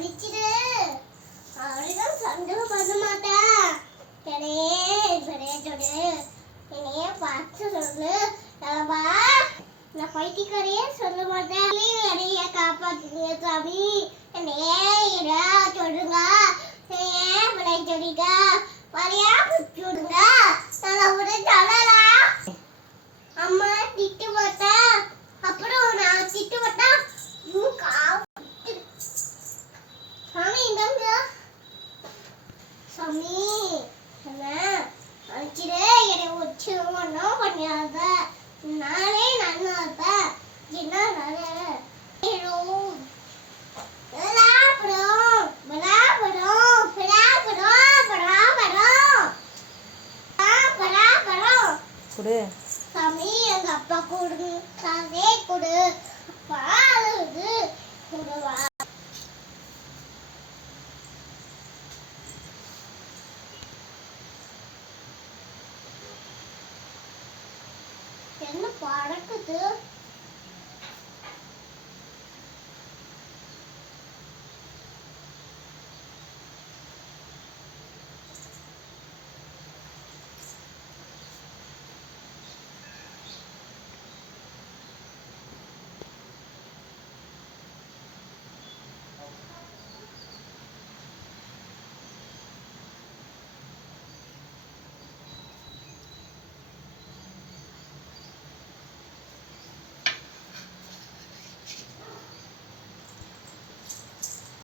மன்னிச்சிடு அவளும் சந்தேகம் பண்ண மாட்டேன் என்னையே இப்படியே சொல்லு. என்னையே பார்த்து சொல்லு. தலைவா நான் பைத்தியக்காரையே சொல்ல மாட்டேன் நீங்க என்னைய காப்பாத்துங்க சாமி. என்னையே இட சொல்லுங்க. என்னையே விளை வரையா சாமி. என்ன? அடிச்சிடு என்னை ஒன்றும் பண்ணாத நானே நல்லா இருப்பேன் என்ன. விளாபரம். கொடு. சாமி எங்க அப்பா கொடு சாமி கொடு அப்பா அழுகுது கொடுவா என்ன பறக்குது?